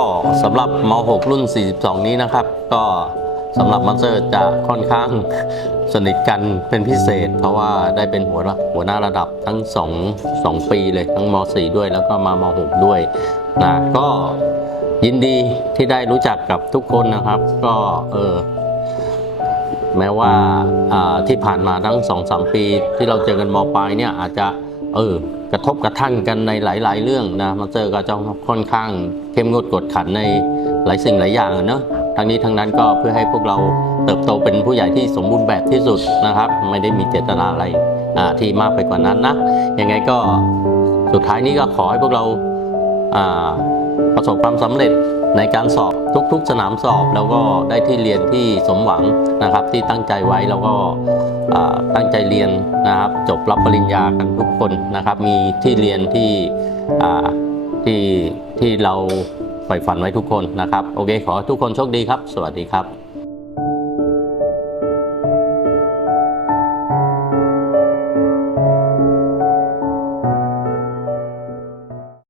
ก็สำหรับม .6 รุ่น 42 นี้นะครับ ก็สำหรับมาสเตอร์จะค่อนข้างสนิทกันเป็นพิเศษ เพราะว่าได้เป็นหัวหน้าหัวหน้าระดับทั้ง 2 2 ปีเลยทั้งม .4 ด้วยแล้วก็มาม .6 ด้วยนะก็ยินดีที่ได้รู้จักกับทุกคนนะครับ ก็เออแม้ว่าอ่าที่ผ่านมาทั้งสองสามปีที่เราเจอกันมปลายเนี่ยอาจจะ เออกระทบกระทั่งกันในหลาย ๆ เรื่องนะมาเจอก็จะค่อนข้างเข้มงวดกดขันในหลายสิ่งหลายอย่างเนอะทั้งนี้ทั้งนั้นก็เพื่อให้พวกเราเติบโตเป็นผู้ใหญ่ที่สมบูรณ์แบบที่สุดนะครับ ไม่ได้มีเจตนาอะไรที่มากไปกว่านั้นนะยังไงก็สุดท้ายนี้ก็ขอให้พวกเราา ประสบความสำเร็จในการสอบทุกๆ สนามสอบแล้วก็ได้ที่เรียนที่สมหวังนะครับ ที่ตั้งใจไว้แล้วก็ตั้งใจเรียนนะครับ จบรับปริญญากันทุกคนนะครับ มีที่เรียนที่ที่ที่เราใฝ่ฝันไว้ทุกคนนะครับ โอเค ขอทุกคนโชคดีครับ สวัสดีครับ